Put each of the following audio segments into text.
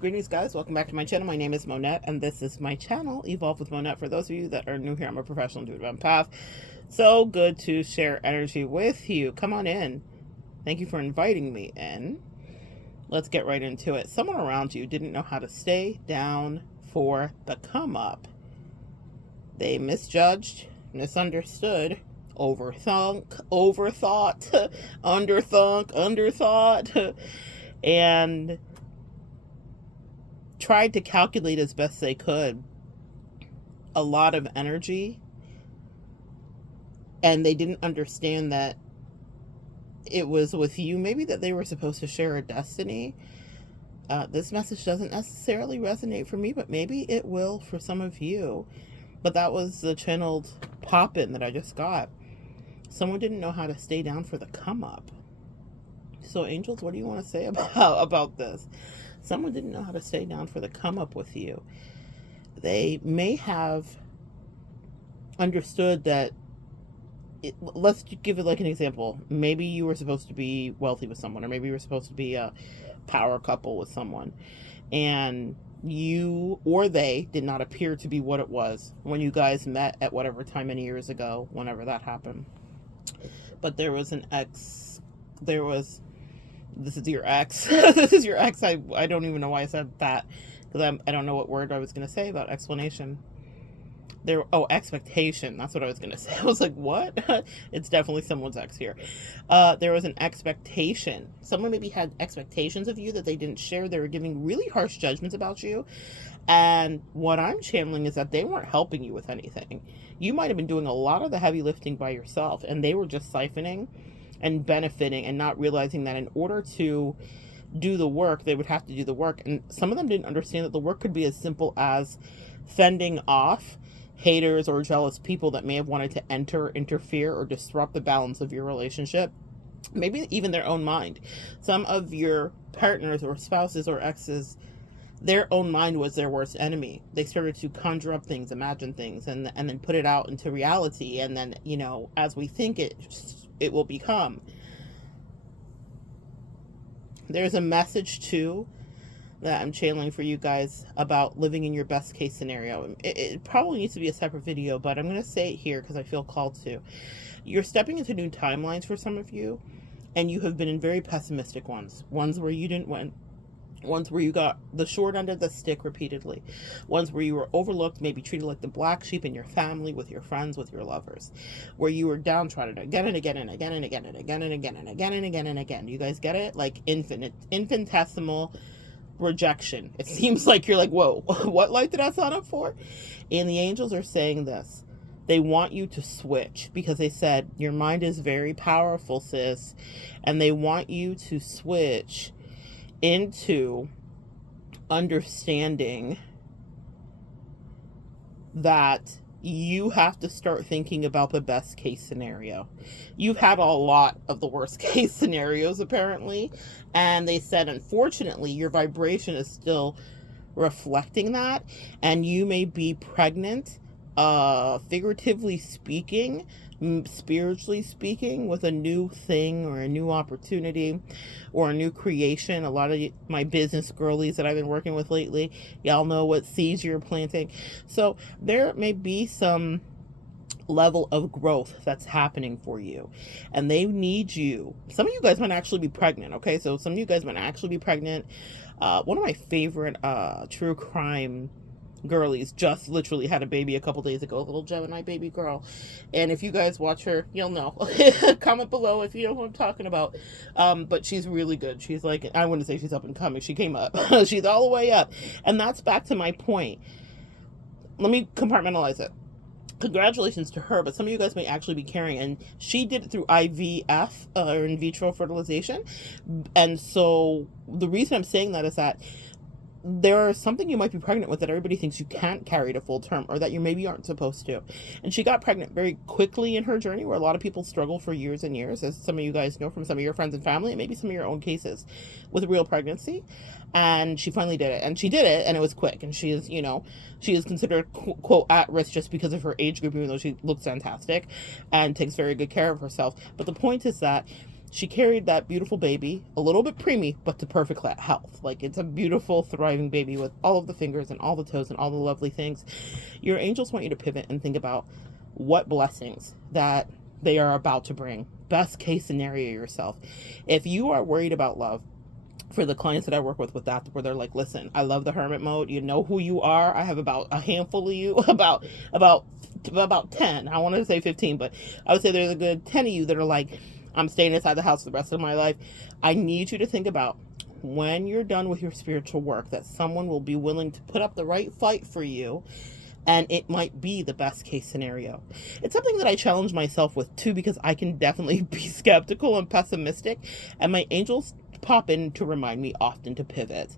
Greetings, guys. Welcome back to my channel. My name is Monette, and this is my channel, Evolve with Monette. For those of you that are new here, I'm a professional intuitive empath. So good to share energy with you. Come on in. Thank you for inviting me in. Let's get right into it. Someone around you didn't know how to stay down for the come up. They misjudged, misunderstood, overthought, underthought, and tried to calculate as best they could a lot of energy, and they didn't understand that it was with you maybe that they were supposed to share a destiny. This message doesn't necessarily resonate for me, but maybe it will for some of you. But that was the channeled pop-in that I just got. Someone didn't know how to stay down for the come up. So angels, what do you want to say about this? Someone didn't know how to stay down for the come up with you. They may have understood that let's give it like an example. Maybe you were supposed to be wealthy with someone, or maybe you were supposed to be a power couple with someone, and you or they did not appear to be what it was when you guys met at whatever time many years ago, whenever that happened. But there was an ex, this is your ex. This is your ex. I don't even know why I said that, because I don't know what word I was going to say about explanation. Expectation. That's what I was going to say. I was like, what? It's definitely someone's ex here. There was an expectation. Someone maybe had expectations of you that they didn't share. They were giving really harsh judgments about you. And what I'm channeling is that they weren't helping you with anything. You might have been doing a lot of the heavy lifting by yourself, and they were just siphoning and benefiting and not realizing that in order to do the work, they would have to do the work. And some of them didn't understand that the work could be as simple as fending off haters or jealous people that may have wanted to interfere, or disrupt the balance of your relationship. Maybe even their own mind. Some of your partners or spouses or exes, their own mind was their worst enemy. They started to conjure up things, imagine things, and then put it out into reality. And then, as we think it will become. There's a message too that I'm channeling for you guys about living in your best case scenario. It probably needs to be a separate video, but I'm going to say it here because I feel called to. You're stepping into new timelines for some of you, and you have been in very pessimistic ones where you didn't win, ones where you got the short end of the stick repeatedly, ones where you were overlooked, maybe treated like the black sheep in your family, with your friends, with your lovers, where you were downtrodden again and again and again and again and again and again and again and again and again. You guys get it? Like infinitesimal rejection. It seems like you're like, whoa, what light did I sign up for? And the angels are saying this. They want you to switch, because they said your mind is very powerful, sis, and they want you to switch into understanding that you have to start thinking about the best case scenario. You've had a lot of the worst case scenarios, apparently, and they said, unfortunately, your vibration is still reflecting that, and you may be pregnant, figuratively speaking, spiritually speaking, with a new thing or a new opportunity or a new creation. A lot of my business girlies that I've been working with lately, y'all know what seeds you're planting. So there may be some level of growth that's happening for you, and they need you. Some of you guys might actually be pregnant. Okay, so some of you guys might actually be pregnant. One of my favorite true crime girlies just literally had a baby a couple days ago, a little Gemini baby girl. And if you guys watch her, you'll know. Comment below if you know who I'm talking about. But she's really good. She's like, I wouldn't say she's up and coming. She came up. She's all the way up. And that's back to my point. Let me compartmentalize it. Congratulations to her, but some of you guys may actually be carrying, and she did it through IVF, or in vitro fertilization. And so the reason I'm saying that is that there's something you might be pregnant with that everybody thinks you can't carry to full term, or that you maybe aren't supposed to. And she got pregnant very quickly in her journey, where a lot of people struggle for years and years, as some of you guys know from some of your friends and family, and maybe some of your own cases, with real pregnancy. And she finally did it, and she did it, and it was quick. And she is, she is considered, quote, at risk just because of her age group, even though she looks fantastic and takes very good care of herself. But the point is that she carried that beautiful baby, a little bit preemie, but to perfect health. Like, it's a beautiful, thriving baby with all of the fingers and all the toes and all the lovely things. Your angels want you to pivot and think about what blessings that they are about to bring. Best case scenario yourself. If you are worried about love, for the clients that I work with that, where they're like, listen, I love the hermit mode. You know who you are. I have about a handful of you, about 10. I wanted to say 15, but I would say there's a good 10 of you that are like, I'm staying inside the house the rest of my life. I need you to think about, when you're done with your spiritual work, that someone will be willing to put up the right fight for you. And it might be the best case scenario. It's something that I challenge myself with too, because I can definitely be skeptical and pessimistic. And my angels pop in to remind me often to pivot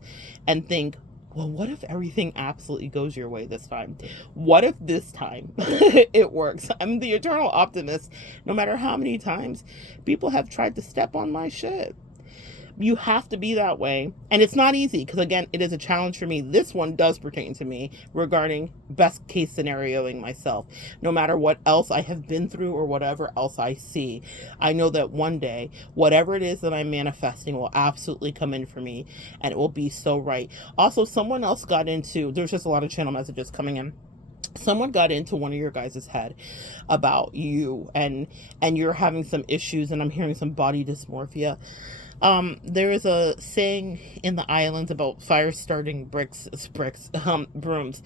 and think, well, what if everything absolutely goes your way this time? What if this time it works? I'm the eternal optimist. No matter how many times people have tried to step on my shit. You have to be that way. And it's not easy, because again, it is a challenge for me. This one does pertain to me regarding best case scenarioing myself. No matter what else I have been through or whatever else I see, I know that one day, whatever it is that I'm manifesting will absolutely come in for me, and it will be so right. Also, someone else got into, there's just a lot of channel messages coming in. Someone got into one of your guys' head about you, and you're having some issues, and I'm hearing some body dysmorphia. There is a saying in the islands about fire starting brooms.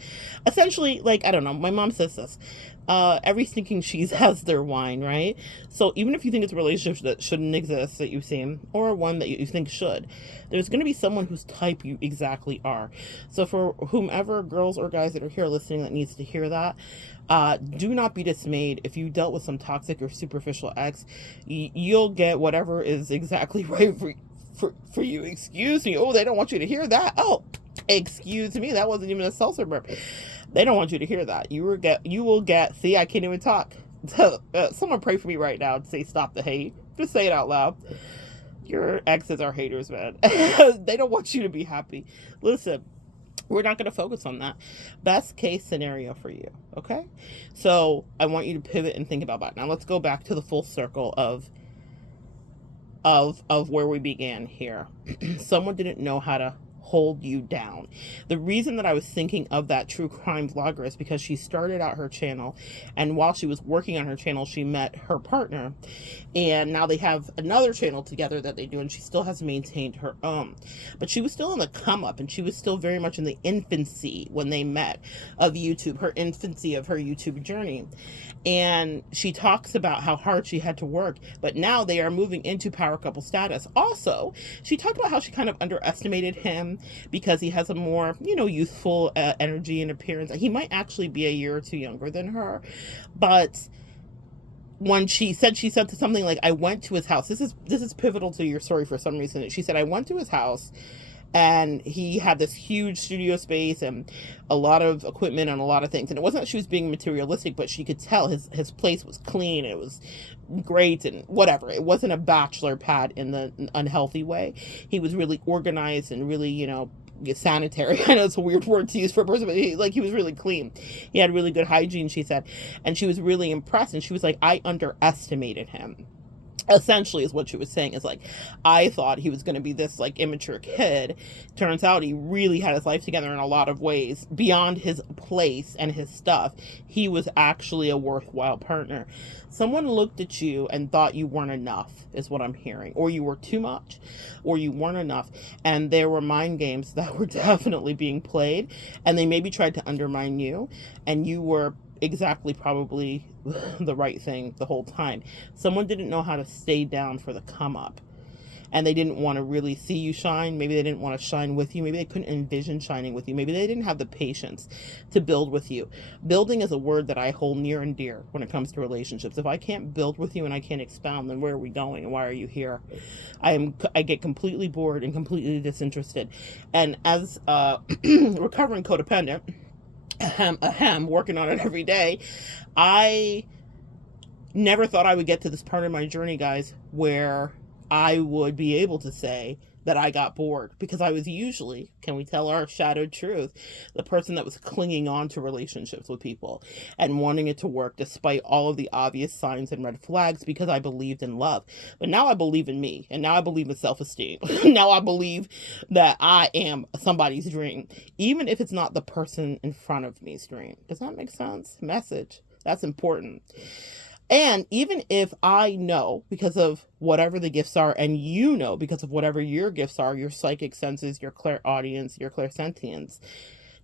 Essentially, like, I don't know, my mom says this. Every stinking cheese has their wine, right? So even if you think it's a relationship that shouldn't exist that you've seen, or one that you think should, there's going to be someone whose type you exactly are. So for whomever, girls or guys that are here listening that needs to hear that, do not be dismayed if you dealt with some toxic or superficial ex. You'll get whatever is exactly right for you. Excuse me. Oh, they don't want you to hear that. Oh, excuse me. That wasn't even a seltzer burp. They don't want you to hear that. You will get. See, I can't even talk. Someone pray for me right now and say, stop the hate. Just say it out loud. Your exes are haters, man. They don't want you to be happy. Listen, we're not going to focus on that. Best case scenario for you, okay? So I want you to pivot and think about that. Now let's go back to the full circle of where we began here. Someone didn't know how to hold you down. The reason that I was thinking of that true crime vlogger is because she started out her channel, and while she was working on her channel, she met her partner, and now they have another channel together that they do, and she still has maintained her own. But she was still in the come up, and she was still very much in the infancy when they met of YouTube, her infancy of her YouTube journey. And she talks about how hard she had to work, but now they are moving into power couple status. Also, she talked about how she kind of underestimated him because he has a more, youthful energy and appearance. He might actually be a year or two younger than her, but when she said something like, I went to his house. This is pivotal to your story for some reason. She said, I went to his house, and he had this huge studio space and a lot of equipment and a lot of things. And it wasn't that she was being materialistic, but she could tell his place was clean. It was great and whatever. It wasn't a bachelor pad in the unhealthy way. He was really organized and really, sanitary. I know it's a weird word to use for a person, but he was really clean. He had really good hygiene, she said. And she was really impressed. And she was like, I underestimated him. Essentially is what she was saying, is like, I thought he was going to be this like immature kid. Turns out he really had his life together in a lot of ways beyond his place and his stuff. He was actually a worthwhile partner. Someone looked at you and thought you weren't enough, is what I'm hearing, or you were too much, or you weren't enough. And there were mind games that were definitely being played, and they maybe tried to undermine you, and you were exactly probably the right thing the whole time. Someone didn't know how to stay down for the come up, and they didn't want to really see you shine. Maybe they didn't want to shine with you. Maybe they couldn't envision shining with you. Maybe they didn't have the patience to build with you. Building is a word that I hold near and dear when it comes to relationships. If I can't build with you and I can't expound, then where are we going and why are you here? I get completely bored and completely disinterested. And as a recovering codependent, working on it every day, I never thought I would get to this part of my journey, guys, where I would be able to say, that I got bored, because I was usually, can we tell our shadowed truth, the person that was clinging on to relationships with people and wanting it to work despite all of the obvious signs and red flags, because I believed in love. But now I believe in me, and now I believe in self-esteem. Now I believe that I am somebody's dream, even if it's not the person in front of me's dream. Does that make sense? Message. That's important. And even if I know because of whatever the gifts are, and you know because of whatever your gifts are, your psychic senses, your clairaudience, your clairsentience,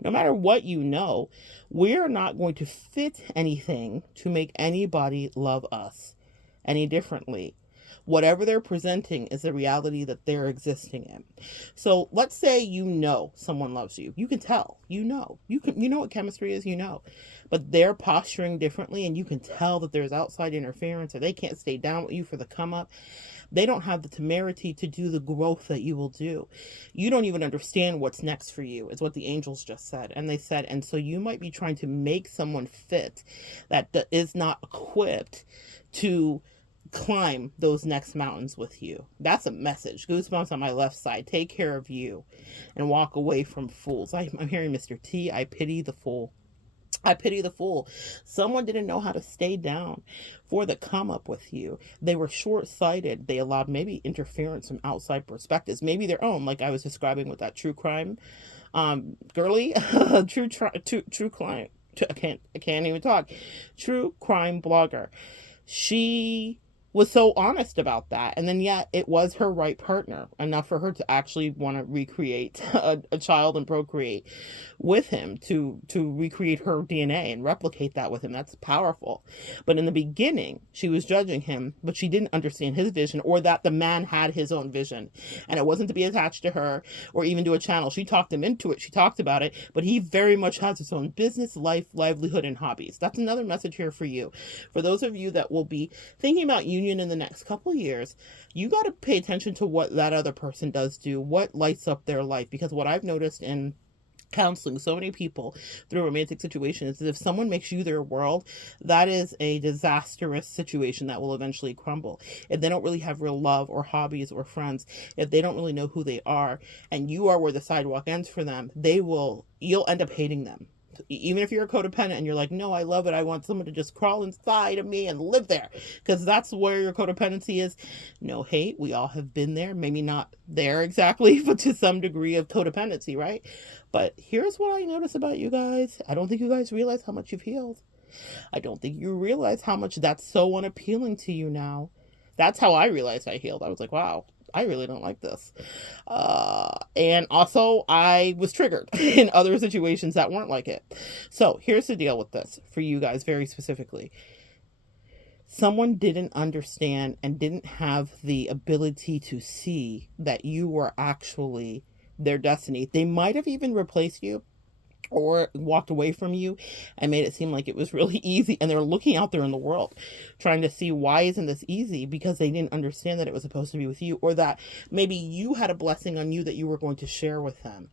no matter what you know, we're not going to fit anything to make anybody love us any differently. Whatever they're presenting is the reality that they're existing in. So let's say you know someone loves you. You can tell. You know what chemistry is, but they're posturing differently, and you can tell that there's outside interference, or they can't stay down with you for the come up. They don't have the temerity to do the growth that you will do. You don't even understand what's next for you, is what the angels just said. And they said, and so you might be trying to make someone fit that is not equipped to climb those next mountains with you. That's a message. Goosebumps on my left side. Take care of you and walk away from fools. I'm hearing Mr. T. I pity the fool. I pity the fool. Someone didn't know how to stay down for the come up with you. They were short-sighted. They allowed maybe interference from outside perspectives, maybe their own, like I was describing with that true crime girly, true crime. I can't even talk. True crime blogger. She was so honest about that, and then yet it was her right partner enough for her to actually want to recreate a child and procreate with him, to recreate her DNA and replicate that with him. That's powerful. But in the beginning, she was judging him, but she didn't understand his vision, or that the man had his own vision, and it wasn't to be attached to her or even to a channel. She talked him into it. She talked about it, but he very much has his own business, life, livelihood, and hobbies. That's another message here for you. For those of you that will be thinking about union in the next couple of years, you got to pay attention to what that other person does do, what lights up their life. Because what I've noticed in counseling so many people through romantic situations is if someone makes you their world, that is a disastrous situation that will eventually crumble. If they don't really have real love or hobbies or friends, if they don't really know who they are, and you are where the sidewalk ends for them, you'll end up hating them. Even if you're a codependent and you're like, no, I love it, I want someone to just crawl inside of me and live there, because that's where your codependency is. No hate, we all have been there, maybe not there exactly, but to some degree of codependency, right? But here's what I notice about you guys. I don't think you guys realize how much you've healed. I don't think you realize how much that's so unappealing to you now. That's how I realized I healed. I was like, wow, I really don't like this. And also, I was triggered in other situations that weren't like it. So here's the deal with this for you guys very specifically. Someone didn't understand and didn't have the ability to see that you were actually their destiny. They might have even replaced you or walked away from you and made it seem like it was really easy, and they're looking out there in the world trying to see, why isn't this easy? Because they didn't understand that it was supposed to be with you, or that maybe you had a blessing on you that you were going to share with them,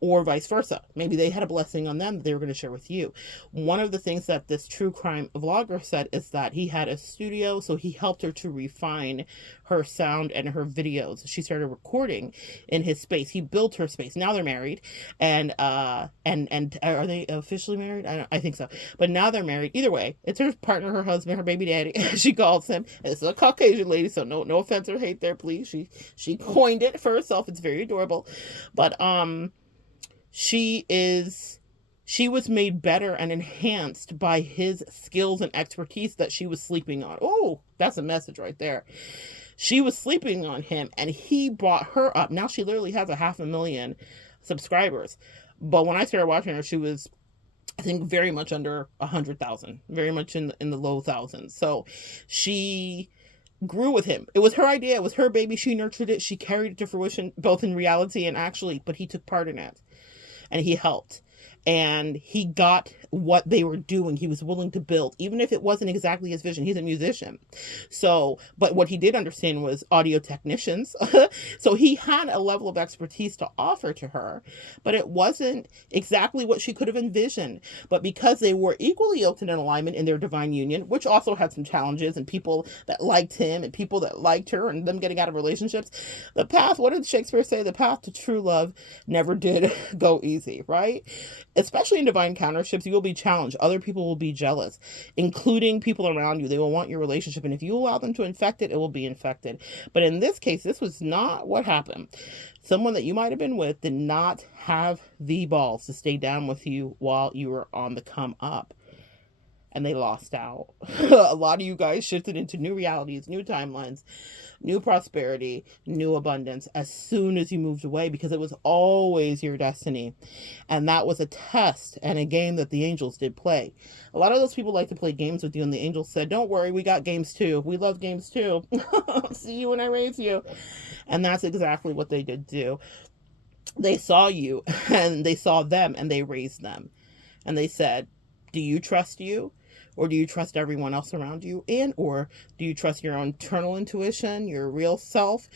or vice versa. Maybe they had a blessing on them that they were going to share with you. One of the things that this true crime vlogger said is that he had a studio, so he helped her to refine her sound and her videos. She started recording in his space. He built her space. Now they're married, and are they officially married? I think so. But now they're married. Either way, it's her partner, her husband, her baby daddy. She calls him. It's a Caucasian lady, so no offense or hate there, please. She coined it for herself. It's very adorable, but she was made better and enhanced by his skills and expertise that she was sleeping on. Oh, that's a message right there. She was sleeping on him, and he brought her up. Now she literally has 500,000 subscribers. But when I started watching her, she was, I think, very much under 100,000, very much in the low thousands. So she grew with him. It was her idea. It was her baby. She nurtured it. She carried it to fruition, both in reality and actually, but he took part in it. And he helped. and he got what they were doing. He was willing to build, even if it wasn't exactly his vision. He's a musician. So, but what he did understand was audio technicians. So he had a level of expertise to offer to her, but it wasn't exactly what she could have envisioned. But because they were equally yoked in alignment in their divine union, which also had some challenges and people that liked him and people that liked her and them getting out of relationships, the path, what did Shakespeare say? The path to true love never did go easy, right? Especially in divine counterships, you will be challenged. Other people will be jealous, including people around you. They will want your relationship. And if you allow them to infect it, it will be infected. But in this case, this was not what happened. Someone that you might have been with did not have the balls to stay down with you while you were on the come up. And they lost out. A lot of you guys shifted into new realities, new timelines, new prosperity, new abundance as soon as you moved away, because it was always your destiny. And that was a test and a game that the angels did play. A lot of those people like to play games with you, and the angels said, don't worry, we got games too. We love games too. See you when I raise you. And that's exactly what they did do. They saw you and they saw them and they raised them. And they said, do you trust you? Or do you trust everyone else around you? And or do you trust your own internal intuition, your real self?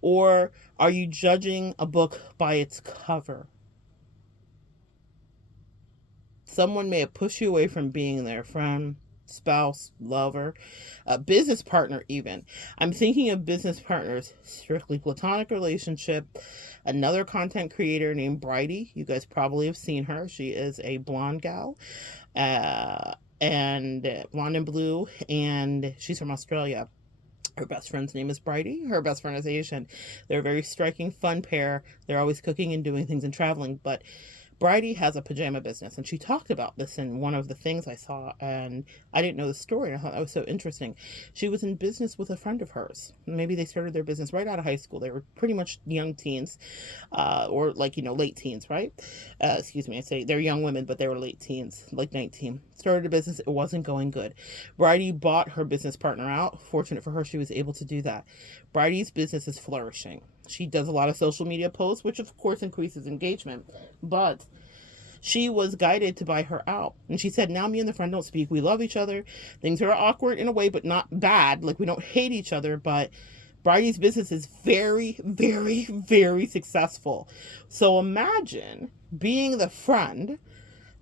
Or are you judging a book by its cover? Someone may have pushed you away from being their friend, spouse, lover, a business partner even. I'm thinking of business partners, strictly platonic relationship. Another content creator named Bridey. You guys probably have seen her. She is a blonde gal. And blonde and blue, and she's from Australia. Her best friend's name is Bridey. Her best friend is Asian. They're a very striking, fun pair. They're always cooking and doing things and traveling, but Bridey has a pajama business, and she talked about this in one of the things I saw, and I didn't know the story, and I thought that was so interesting. She was in business with a friend of hers. Maybe they started their business right out of high school. They were pretty much young teens, or like, late teens, right? Excuse me, I say they're young women, but they were late teens, like 19. Started a business, it wasn't going good. Bridey bought her business partner out. Fortunate for her, she was able to do that. Bridey's business is flourishing. She does a lot of social media posts, which of course increases engagement, but she was guided to buy her out. And she said, now me and the friend don't speak. We love each other. Things are awkward in a way, but not bad. Like, we don't hate each other, but Bridey's business is very, very, very successful. So imagine being the friend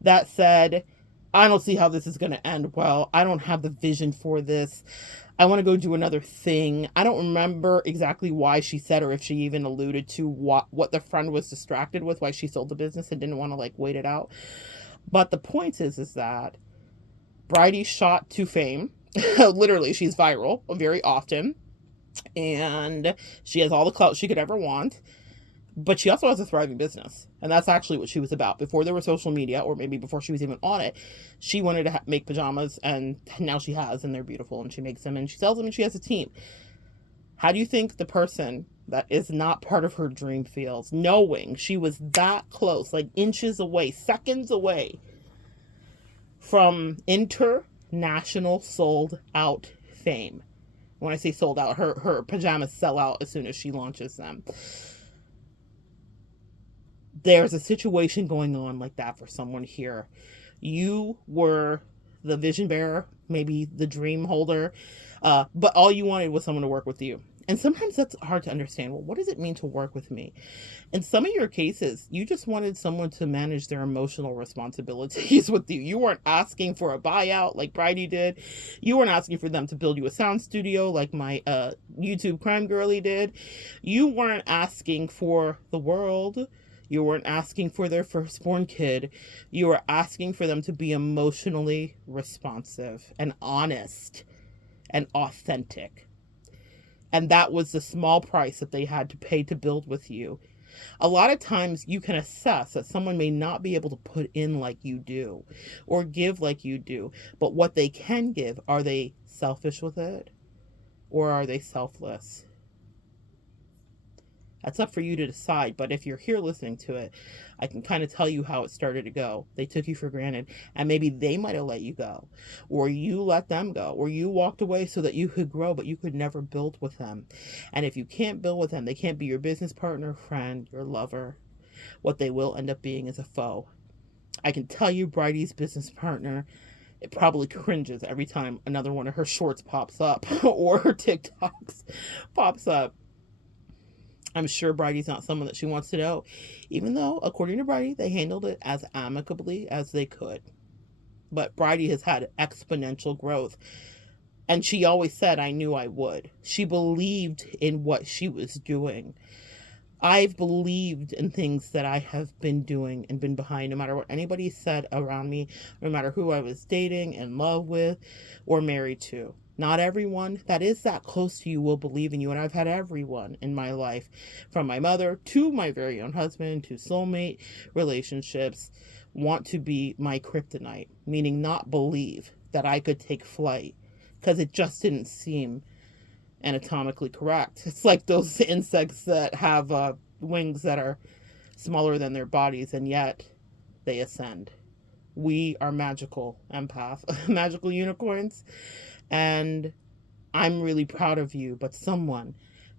that said, I don't see how this is going to end well. I don't have the vision for this. I want to go do another thing. I don't remember exactly why she said, or if she even alluded to what the friend was distracted with, why she sold the business and didn't want to wait it out. But the point is that Bridey shot to fame. Literally, she's viral very often. And she has all the clout she could ever want. But she also has a thriving business. And that's actually what she was about. Before there was social media, or maybe before she was even on it, she wanted to make pajamas, and now she has, and they're beautiful, and she makes them, and she sells them, and she has a team. How do you think the person that is not part of her dream feels, knowing she was that close, like inches away, seconds away from international sold out fame? When I say sold out, her pajamas sell out as soon as she launches them. There's a situation going on like that for someone here. You were the vision bearer, maybe the dream holder, but all you wanted was someone to work with you. And sometimes that's hard to understand. Well, what does it mean to work with me? In some of your cases, you just wanted someone to manage their emotional responsibilities with you. You weren't asking for a buyout like Bridey did. You weren't asking for them to build you a sound studio like my YouTube crime girlie did. You weren't asking for the world. You weren't asking for their firstborn kid. You were asking for them to be emotionally responsive and honest and authentic. And that was the small price that they had to pay to build with you. A lot of times you can assess that someone may not be able to put in like you do or give like you do. But what they can give, are they selfish with it or are they selfless? That's up for you to decide, but if you're here listening to it, I can kind of tell you how it started to go. They took you for granted, and maybe they might have let you go, or you let them go, or you walked away so that you could grow, but you could never build with them. And if you can't build with them, they can't be your business partner, friend, your lover. What they will end up being is a foe. I can tell you Bridey's business partner, it probably cringes every time another one of her shorts pops up or her TikToks pops up. I'm sure Bridey's not someone that she wants to know, even though, according to Bridey, they handled it as amicably as they could. But Bridey has had exponential growth. And she always said, I knew I would. She believed in what she was doing. I've believed in things that I have been doing and been behind, no matter what anybody said around me, no matter who I was dating, in love with, or married to. Not everyone that is that close to you will believe in you. And I've had everyone in my life, from my mother to my very own husband to soulmate relationships, want to be my kryptonite, meaning not believe that I could take flight because it just didn't seem anatomically correct. It's like those insects that have wings that are smaller than their bodies, and yet they ascend. We are magical empath, magical unicorns, and I'm really proud of you, but someone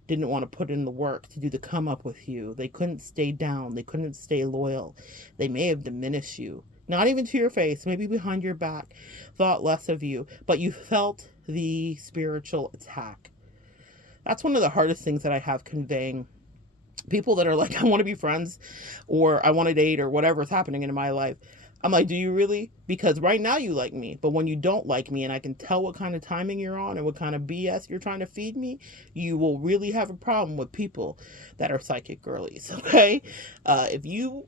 didn't want to put in the work to do the come up with you. They couldn't stay down. They couldn't stay loyal. They may have diminished you, not even to your face, maybe behind your back, thought less of you, but you felt the spiritual attack. That's one of the hardest things that I have conveying. People that are like, I want to be friends, or I want to date, or whatever is happening in my life. I'm like, do you really? Because right now you like me, but when you don't like me and I can tell what kind of timing you're on and what kind of BS you're trying to feed me, you will really have a problem with people that are psychic girlies, okay? If you,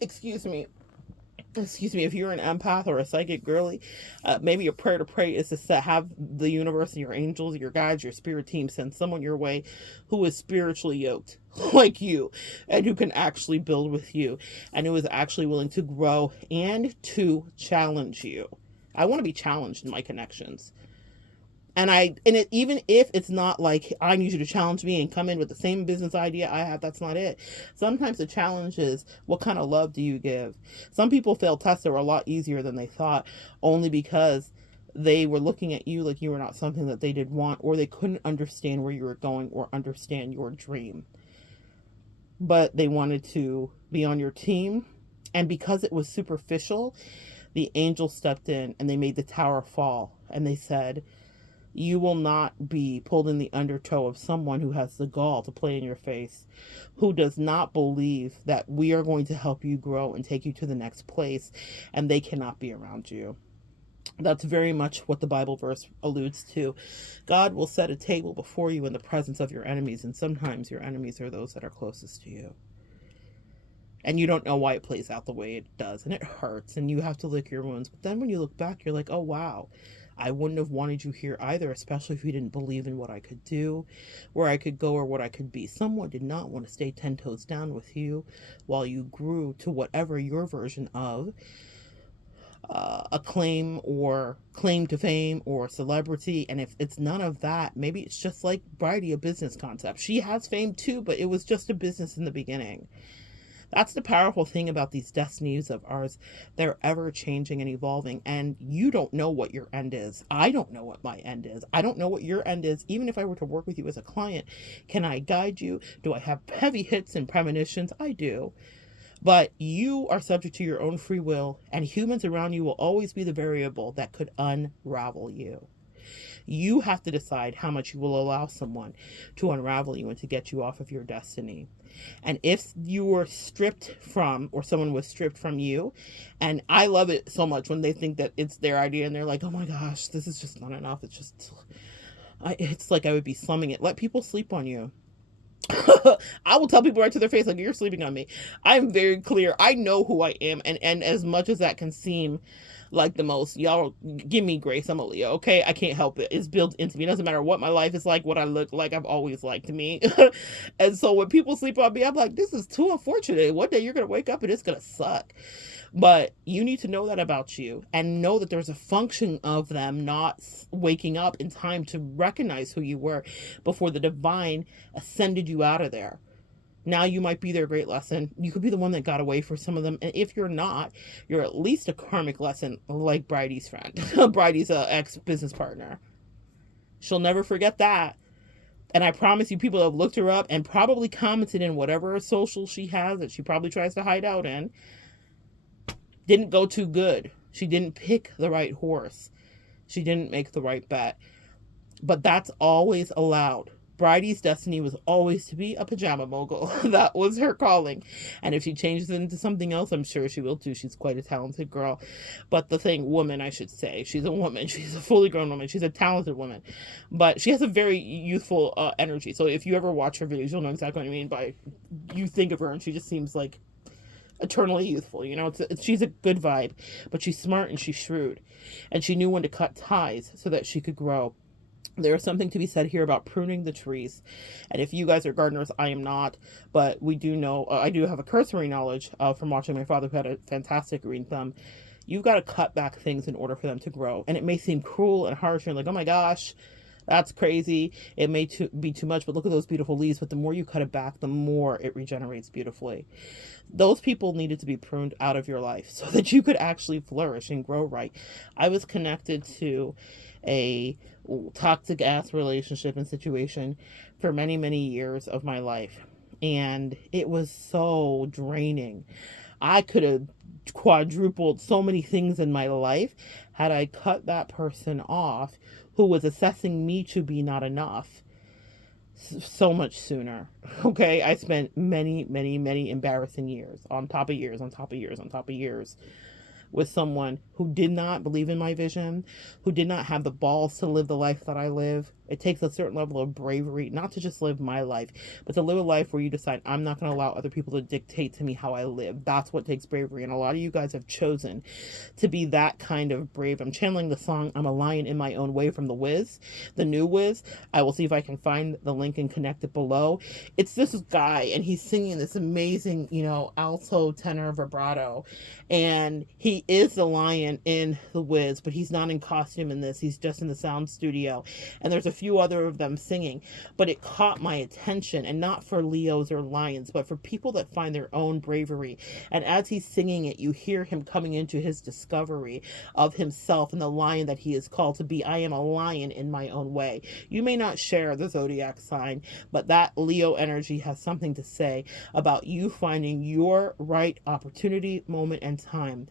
excuse me, if you're an empath or a psychic girly, maybe a prayer to pray is to have the universe and your angels, your guides, your spirit team send someone your way who is spiritually yoked like you and who can actually build with you and who is actually willing to grow and to challenge you. I want to be challenged in my connections. Even if it's not like I need you to challenge me and come in with the same business idea I have, that's not it. Sometimes the challenge is, what kind of love do you give? Some people fail tests that were a lot easier than they thought, only because they were looking at you like you were not something that they did want, or they couldn't understand where you were going or understand your dream. But they wanted to be on your team, and because it was superficial, the angel stepped in and they made the tower fall, and they said, you will not be pulled in the undertow of someone who has the gall to play in your face, who does not believe that we are going to help you grow and take you to the next place, and they cannot be around you. That's very much what the Bible verse alludes to. God will set a table before you in the presence of your enemies, and sometimes your enemies are those that are closest to you. And you don't know why it plays out the way it does, and it hurts, and you have to lick your wounds. But then when you look back, you're like, oh, wow. I wouldn't have wanted you here either, especially if you didn't believe in what I could do, where I could go, or what I could be. Someone did not want to stay 10 toes down with you while you grew to whatever your version of acclaim or claim to fame or celebrity. And if it's none of that, maybe it's just like Bridey, a business concept. She has fame too, but it was just a business in the beginning. That's the powerful thing about these destinies of ours. They're ever changing and evolving, and you don't know what your end is. I don't know what my end is. I don't know what your end is. Even if I were to work with you as a client, can I guide you? Do I have heavy hits and premonitions? I do. But you are subject to your own free will, and humans around you will always be the variable that could unravel you. You have to decide how much you will allow someone to unravel you and to get you off of your destiny. And if you were stripped from, or someone was stripped from you, and I love it so much when they think that it's their idea and they're like, oh my gosh, this is just not enough. It's like I would be slumming it. Let people sleep on you. I will tell people right to their face, like, you're sleeping on me. I'm very clear. I know who I am. And as much as that can seem like the most, y'all give me grace. I'm a Leo, okay? I can't help it. It's built into me. It doesn't matter what my life is like, what I look like. I've always liked me. And so when people sleep on me, I'm like, this is too unfortunate. One day you're going to wake up and it's going to suck. But you need to know that about you, and know that there's a function of them not waking up in time to recognize who you were before the divine ascended you out of there. Now you might be their great lesson. You could be the one that got away for some of them. And if you're not, you're at least a karmic lesson, like Bridey's friend, Bridey's ex-business partner. She'll never forget that. And I promise you, people have looked her up and probably commented in whatever social she has that she probably tries to hide out in. Didn't go too good. She didn't pick the right horse. She didn't make the right bet. But that's always allowed. Bridey's destiny was always to be a pajama mogul. That was her calling. And if she changes it into something else, I'm sure she will too. She's quite a talented girl. But woman, I should say. She's a woman. She's a fully grown woman. She's a talented woman. But she has a very youthful energy. So if you ever watch her videos, you'll know exactly what I mean by, you think of her and she just seems like eternally youthful. She's a good vibe. But she's smart and she's shrewd. And she knew when to cut ties so that she could grow. There is something to be said here about pruning the trees. And if you guys are gardeners, I am not, but we do know, I do have a cursory knowledge from watching my father, who had a fantastic green thumb. You've got to cut back things in order for them to grow. And it may seem cruel and harsh, and like, oh my gosh, that's crazy. It may be too much, but look at those beautiful leaves. But the more you cut it back, the more it regenerates beautifully. Those people needed to be pruned out of your life so that you could actually flourish and grow right. I was connected to a toxic ass relationship and situation for many, many years of my life. And it was so draining. I could have quadrupled so many things in my life had I cut that person off who was assessing me to be not enough so much sooner. Okay, I spent many, many, many embarrassing years on top of years on top of years on top of years with someone who did not believe in my vision, who did not have the balls to live the life that I live. It takes a certain level of bravery, not to just live my life, but to live a life where you decide, I'm not going to allow other people to dictate to me how I live. That's what takes bravery. And a lot of you guys have chosen to be that kind of brave. I'm channeling the song, I'm a Lion in My Own Way, from The Wiz, the new Wiz. I will see if I can find the link and connect it below. It's this guy, and he's singing this amazing, alto, tenor, vibrato. And he is the lion in The Wiz, but he's not in costume in this. He's just in the sound studio. And there's a few other of them singing, but it caught my attention, and not for Leos or lions, but for people that find their own bravery. And as he's singing it, you hear him coming into his discovery of himself and the lion that he is called to be. I am a lion in my own way. You may not share the zodiac sign, but that Leo energy has something to say about you finding your right opportunity, moment, and time,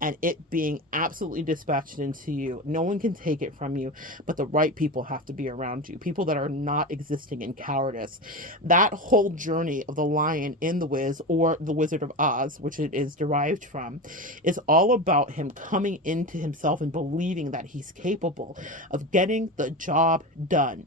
and it being absolutely dispatched into you. No one can take it from you, but the right people have to be around you. People that are not existing in cowardice. That whole journey of the lion in The Wiz, or the Wizard of Oz, which it is derived from, is all about him coming into himself and believing that he's capable of getting the job done.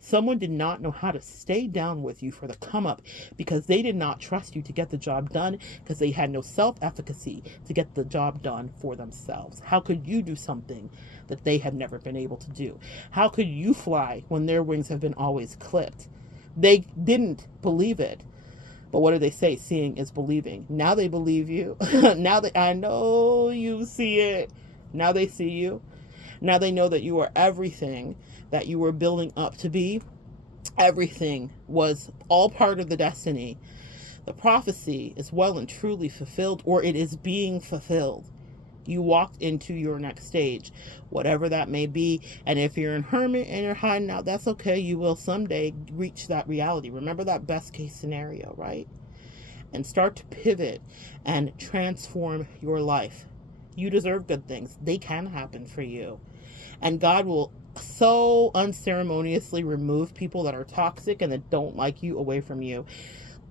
Someone did not know how to stay down with you for the come up because they did not trust you to get the job done, because they had no self-efficacy to get the job done for themselves. How could you do something that they have never been able to do? How could you fly when their wings have been always clipped? They didn't believe it. But what do they say? Seeing is believing. Now they believe you. I know you see it. Now they see you. Now they know that you are everything that you were building up to be. Everything was all part of the destiny. The prophecy is well and truly fulfilled, or it is being fulfilled. You walked into your next stage, whatever that may be. And if you're in hermit and you're hiding out, that's okay. You will someday reach that reality. Remember that best case scenario, right? And start to pivot and transform your life. You deserve good things. They can happen for you. And God will so unceremoniously remove people that are toxic and that don't like you away from you.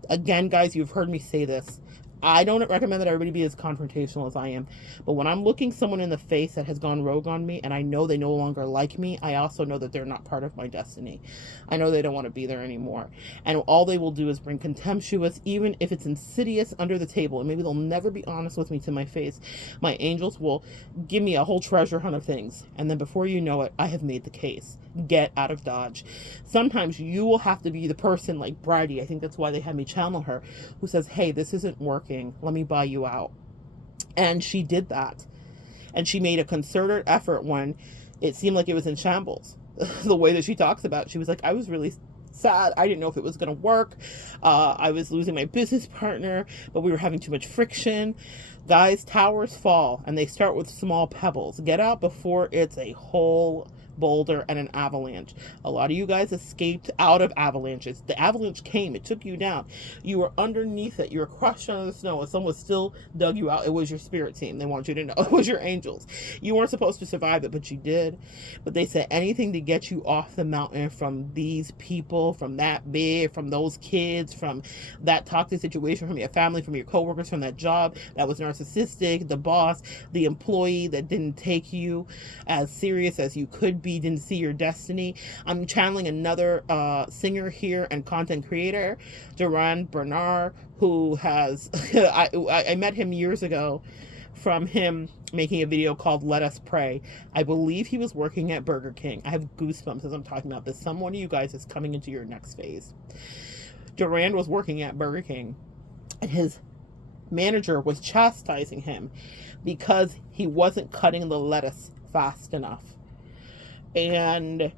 Again, guys, you've heard me say this. I don't recommend that everybody be as confrontational as I am, but when I'm looking someone in the face that has gone rogue on me and I know they no longer like me, I also know that they're not part of my destiny. I know they don't want to be there anymore. And all they will do is bring contemptuous, even if it's insidious, under the table. And maybe they'll never be honest with me to my face. My angels will give me a whole treasure hunt of things. And then before you know it, I have made the case. Get out of Dodge. Sometimes you will have to be the person like Bridey, I think that's why they had me channel her, who says, hey, this isn't working. Let me buy you out. And she did that. And she made a concerted effort when it seemed like it was in shambles. The way that she talks about it, she was like, I was really sad. I didn't know if it was going to work. I was losing my business partner, but we were having too much friction. Guys, towers fall, and they start with small pebbles. Get out before it's a whole boulder, and an avalanche. A lot of you guys escaped out of avalanches. The avalanche came, it took you down. You were underneath it, you were crushed under the snow, and someone still dug you out. It was your spirit team. They want you to know it was your angels. You weren't supposed to survive it, but you did. But they said anything to get you off the mountain from these people, from that bid, from those kids, from that toxic situation, from your family, from your coworkers, from that job that was narcissistic, the boss, the employee that didn't take you as serious as you could be, didn't see your destiny. I'm channeling another singer here and content creator, Durand Bernarr, who has, I met him years ago from him making a video called Let Us Pray. I believe he was working at Burger King. I have goosebumps as I'm talking about this. Someone of you guys is coming into your next phase. Durand was working at Burger King, and his manager was chastising him because he wasn't cutting the lettuce fast enough. And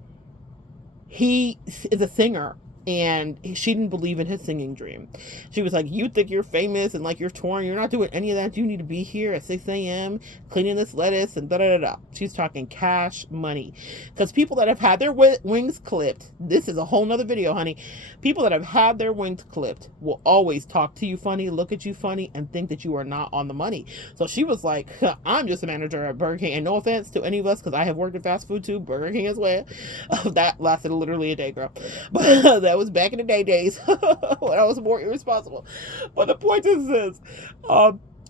he is a singer, and she didn't believe in his singing dream. She was like, you think you're famous and like you're touring, you're not doing any of that. You need to be here at 6 a.m. cleaning this lettuce and da-da-da-da. She's talking cash money. Because people that have had their wings clipped, this is a whole nother video, honey. People that have had their wings clipped will always talk to you funny, look at you funny, and think that you are not on the money. So she was like, I'm just a manager at Burger King. And no offense to any of us, because I have worked in fast food too, Burger King as well. That lasted literally a day, girl. But that was back in the days when I was more irresponsible. But the point is this,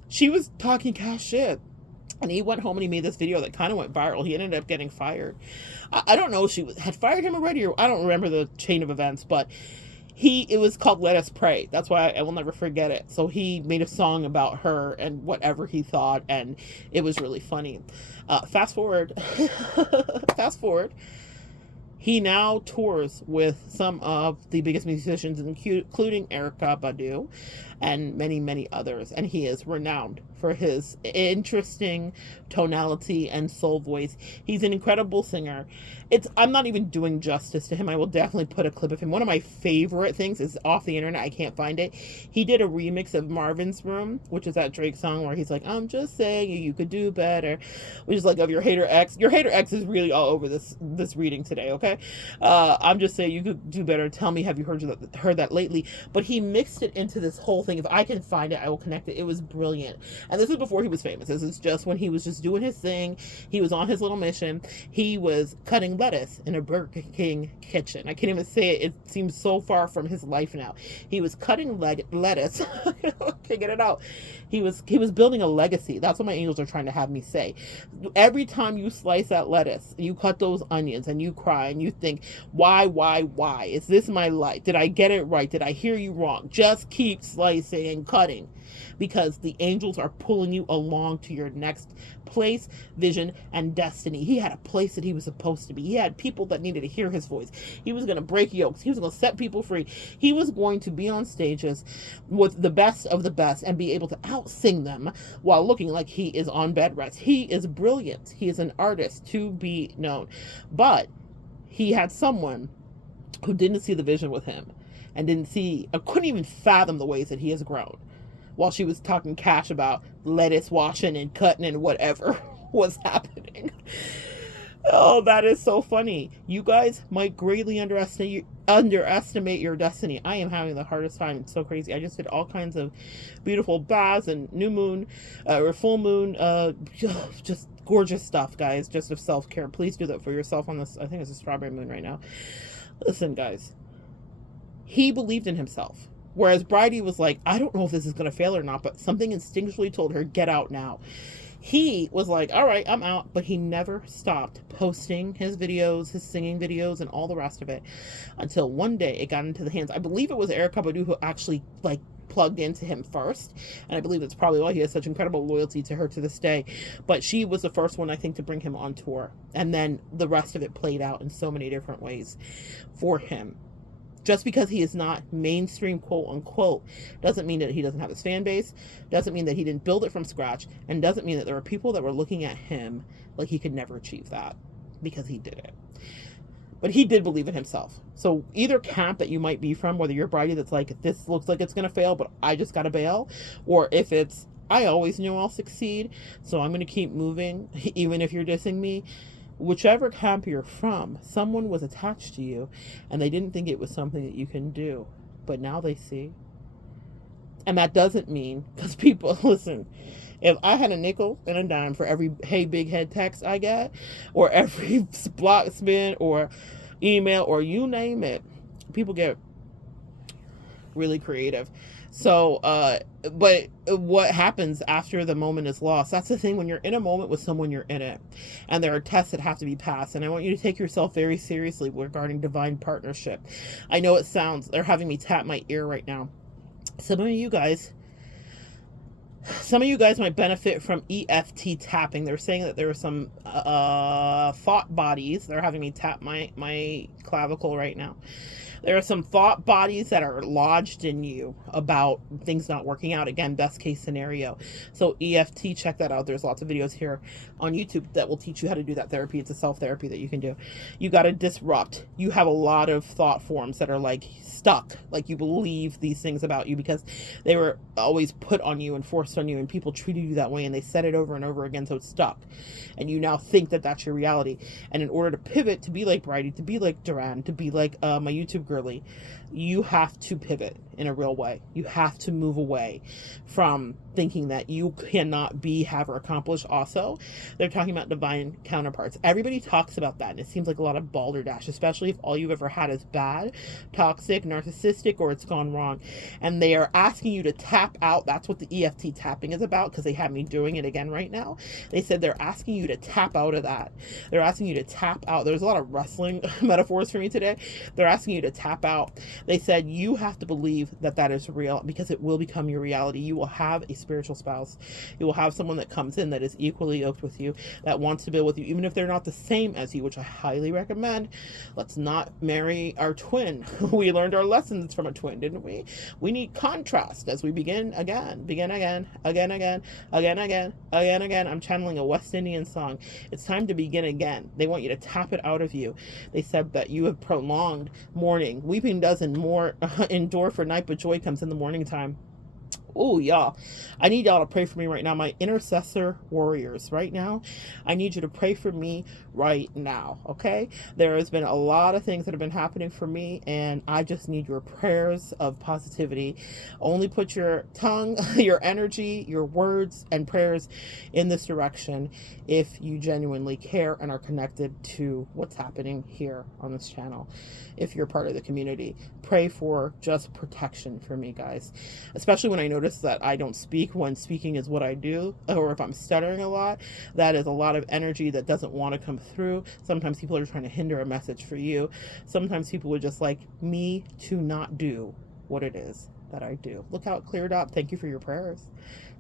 she was talking cash shit, and he went home and he made this video that kind of went viral. He ended up getting fired. I don't know if she had fired him already, or I don't remember the chain of events, but it was called Let Us Pray. That's why I will never forget it. So he made a song about her and whatever he thought, and it was really funny. Fast forward. He now tours with some of the biggest musicians, including Erykah Badu and many, many others. And he is renowned for his interesting tonality and soul voice. He's an incredible singer. I'm not even doing justice to him. I will definitely put a clip of him. One of my favorite things is off the internet. I can't find it. He did a remix of Marvin's Room, which is that Drake song where he's like, I'm just saying you could do better, which is like of your hater ex. Your hater ex is really all over this reading today, okay? I'm just saying you could do better. Tell me, have you heard that lately? But he mixed it into this whole thing. If I can find it, I will connect it. It was brilliant. And this is before he was famous. This is just when he was just doing his thing. He was on his little mission. He was cutting lettuce in a Burger King kitchen. I can't even say it. It seems so far from his life now. He was cutting lettuce. Can't get it out. He was building a legacy. That's what my angels are trying to have me say. Every time you slice that lettuce, you cut those onions, and you cry and you think, why? Is this my life? Did I get it right? Did I hear you wrong? Just keep slicing and cutting, because the angels are pulling you along to your next place, vision, and destiny. He had a place that he was supposed to be. He had people that needed to hear his voice. He was going to break yokes. He was going to set people free. He was going to be on stages with the best of the best and be able to out-sing them while looking like he is on bed rest. He is brilliant. He is an artist to be known. But he had someone who didn't see the vision with him and couldn't even fathom the ways that he has grown, while she was talking cash about lettuce washing and cutting and whatever was happening. Oh, that is so funny. You guys might greatly underestimate your destiny. I am having the hardest time. It's so crazy. I just did all kinds of beautiful baths and new moon or full moon, just gorgeous stuff, guys, just of self-care. Please do that for yourself on this. I think it's a strawberry moon right now. Listen, guys, he believed in himself. Whereas Bridey was like, I don't know if this is going to fail or not, but something instinctually told her, get out now. He was like, all right, I'm out. But he never stopped posting his videos, his singing videos, and all the rest of it, until one day it got into the hands. I believe it was Erykah Badu who actually plugged into him first. And I believe that's probably why he has such incredible loyalty to her to this day. But she was the first one, I think, to bring him on tour. And then the rest of it played out in so many different ways for him. Just because he is not mainstream, quote unquote, doesn't mean that he doesn't have his fan base, doesn't mean that he didn't build it from scratch, and doesn't mean that there were people that were looking at him like he could never achieve that, because he did it. But he did believe in himself. So either camp that you might be from, whether you're Bridey that's like, this looks like it's going to fail, but I just got to bail, or if it's, I always knew I'll succeed, so I'm going to keep moving, even if you're dissing me. whichever camp you're from, someone was attached to you and they didn't think it was something that you can do. But now they see. And that doesn't mean, because people, listen, if I had a nickel and a dime for every hey big head text I get, or every block spin or email or you name it, people get really creative. So, but what happens after the moment is lost? That's the thing. When you're in a moment with someone, you're in it. And there are tests that have to be passed. And I want you to take yourself very seriously regarding divine partnership. I know it sounds, they're having me tap my ear right now. Some of you guys might benefit from EFT tapping. They're saying that there are some thought bodies. They're having me tap my clavicle right now. There are some thought bodies that are lodged in you about things not working out. Again, best case scenario. So EFT, check that out. There's lots of videos here on YouTube that will teach you how to do that therapy. It's a self-therapy that you can do. You got to disrupt. You have a lot of thought forms that are like stuck, like you believe these things about you because they were always put on you and forced on you, and people treated you that way, and they said it over and over again, so it's stuck. And you now think that that's your reality. And in order to pivot, to be like Bridey, to be like Durand, to be like my YouTube girly, you have to pivot in a real way. You have to move away from thinking that you cannot be, have, or accomplish. Also, they're talking about divine counterparts. Everybody talks about that, and it seems like a lot of balderdash, especially if all you've ever had is bad, toxic, narcissistic, or it's gone wrong. And they are asking you to tap out. That's what the EFT tapping is about, because they have me doing it again right now. They said they're asking you to tap out of that. They're asking you to tap out. There's a lot of wrestling metaphors for me today. They're asking you to tap out. They said you have to believe that that is real, because it will become your reality. You will have a spiritual spouse. You will have someone that comes in that is equally yoked with you, that wants to build with you, even if they're not the same as you, which I highly recommend. Let's not marry our twin. We learned our lessons from a twin, didn't we? We need contrast as we begin again. I'm channeling a West Indian song. It's time to begin again. They want you to tap it out of you. They said that you have prolonged mourning. Weeping doesn't more endure for night, but joy comes in the morning time. Oh, y'all, I need y'all to pray for me right now. My intercessor warriors right now, I need you to pray for me right now, okay? There has been a lot of things that have been happening for me, and I just need your prayers of positivity. Only put your tongue, your energy, your words, and prayers in this direction if you genuinely care and are connected to what's happening here on this channel. If you're part of the community, pray for just protection for me, guys, especially when I notice that I don't speak when speaking is what I do, or if I'm stuttering a lot. That is a lot of energy that doesn't want to come through. Sometimes people are trying to hinder a message for you. Sometimes people would just like me to not do what it is that I do. Look how it cleared up. Thank you for your prayers.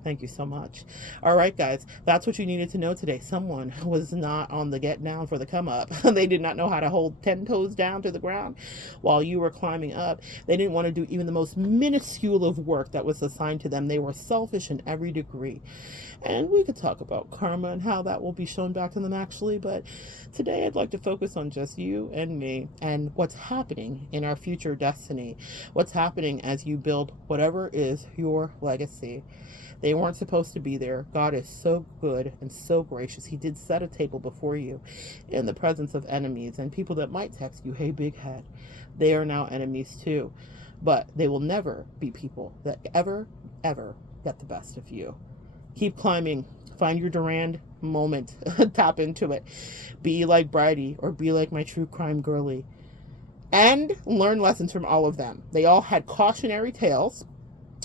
Thank you so much. All right, guys, that's what you needed to know today. Someone was not on the get down for the come up. They did not know how to hold 10 toes down to the ground while you were climbing up. They didn't want to do even the most minuscule of work that was assigned to them. They were selfish in every degree. And we could talk about karma and how that will be shown back to them actually, but today I'd like to focus on just you and me and what's happening in our future destiny. What's happening as you build whatever is your legacy. They weren't supposed to be there. God is so good and so gracious. He did set a table before you in the presence of enemies and people that might text you, hey, big head. They are now enemies too. But they will never be people that ever get the best of you. Keep climbing. Find your Durand moment. Tap into it. Be like Bridey or be like my true crime girly. And learn lessons from all of them. They all had cautionary tales.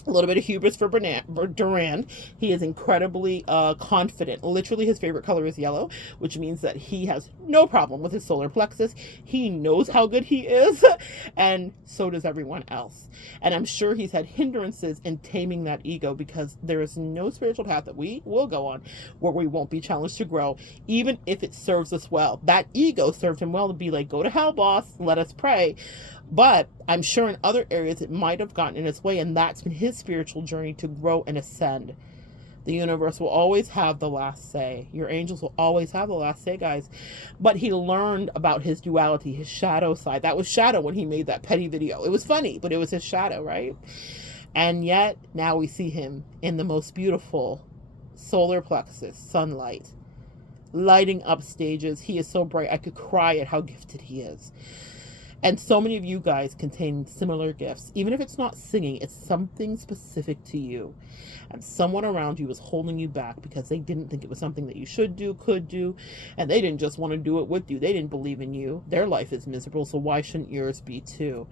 A little bit of hubris for Durand. He is incredibly confident. Literally, his favorite color is yellow, which means that he has no problem with his solar plexus. He knows how good he is, and so does everyone else. And I'm sure he's had hindrances in taming that ego, because there is no spiritual path that we will go on where we won't be challenged to grow, even if it serves us well. That ego served him well to be like, go to hell, boss, let us pray. But I'm sure in other areas it might have gotten in its way, and that's been his spiritual journey to grow and ascend. The universe will always have the last say. Your angels will always have the last say, guys. But he learned about his duality, his shadow side. That was shadow when he made that petty video. It was funny, but it was his shadow, right? And yet now we see him in the most beautiful solar plexus, sunlight. lighting up stages. He is so bright. I could cry at how gifted he is. And so many of you guys contain similar gifts. Even if it's not singing, it's something specific to you. And someone around you is holding you back because they didn't think it was something that you should do, could do, and they didn't just want to do it with you. They didn't believe in you. Their life is miserable, so why shouldn't yours be too?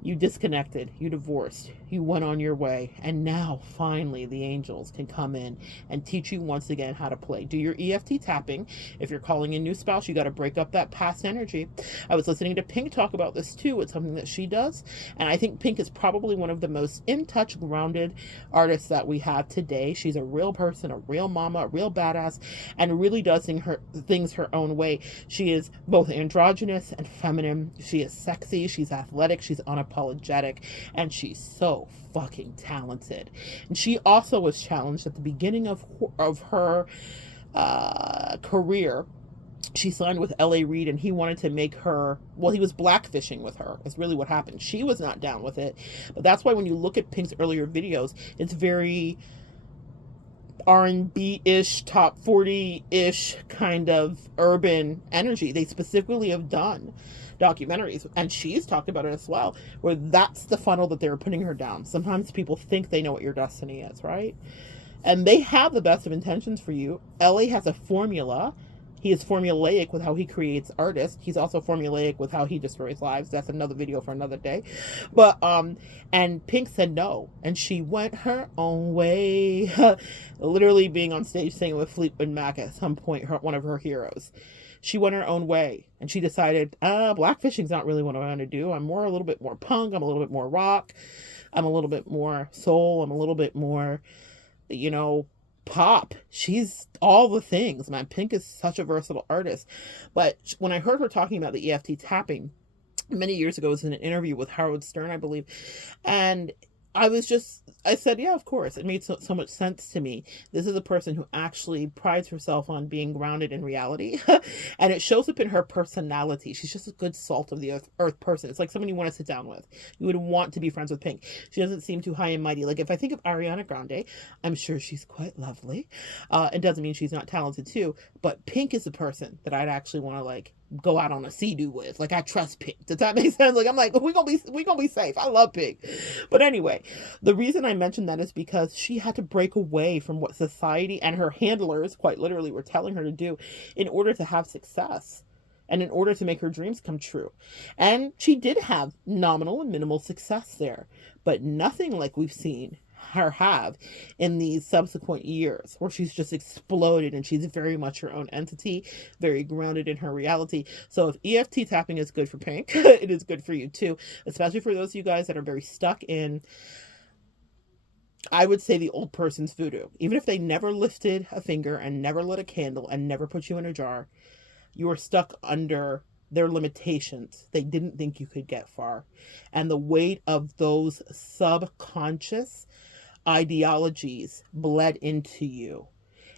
You disconnected, you divorced, you went on your way, and now finally the angels can come in and teach you once again how to play. Do your EFT tapping. If you're calling a new spouse, you got to break up that past energy. I was listening to Pink talk about this too. It's something that she does, and I think Pink is probably one of the most in touch, grounded artists that we have today. She's a real person, a real mama, a real badass, and really does things her own way. She is both androgynous and feminine. She is sexy, she's athletic, she's unapologetic, and she's so fucking talented. And she also was challenged at the beginning of her career. She signed with L.A. Reid, and he wanted to make her, well, he was blackfishing with her. That's really what happened. She was not down with it. But that's why when you look at Pink's earlier videos, it's very R&B-ish, top 40-ish kind of urban energy. They specifically have done documentaries, and she's talked about it as well, where that's the funnel that they were putting her down. Sometimes people think they know what your destiny is, right? And they have the best of intentions for you. LA has a formula. He is formulaic with how he creates artists. He's also formulaic with how he destroys lives. That's another video for another day. But and Pink said no, and she went her own way. Literally being on stage singing with Fleetwood Mac at some point, one of her heroes. She went her own way, and she decided, blackfishing's not really what I want to do. I'm a little bit more punk. I'm a little bit more rock. I'm a little bit more soul. I'm a little bit more, pop. She's all the things, man. Pink is such a versatile artist. But when I heard her talking about the EFT tapping many years ago, it was in an interview with Howard Stern, I believe, and I said, yeah, of course. It made so much sense to me. This is a person who actually prides herself on being grounded in reality. And it shows up in her personality. She's just a good salt of the earth person. It's like someone you want to sit down with. You would want to be friends with Pink. She doesn't seem too high and mighty. Like if I think of Ariana Grande, I'm sure she's quite lovely. It doesn't mean she's not talented too. But Pink is a person that I'd actually want to go out on a sea-doo with. I trust Pink. Does that make sense? I'm like, we gonna be safe. I love Pink. But anyway, the reason I mentioned that is because she had to break away from what society and her handlers quite literally were telling her to do in order to have success and in order to make her dreams come true. And she did have nominal and minimal success there, but nothing like we've seen her have in these subsequent years, where she's just exploded and she's very much her own entity, very grounded in her reality. So if EFT tapping is good for Pink, it is good for you too, especially for those of you guys that are very stuck in, I would say, the old person's voodoo. Even if they never lifted a finger and never lit a candle and never put you in a jar, you are stuck under their limitations. They didn't think you could get far. And the weight of those subconscious ideologies bled into you,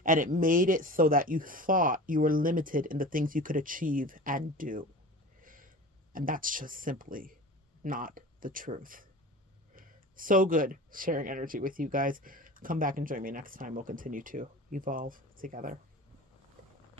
and it made it so that you thought you were limited in the things you could achieve and do. And that's just simply not the truth. So good sharing energy with you guys. Come back and join me next time. We'll continue to evolve together.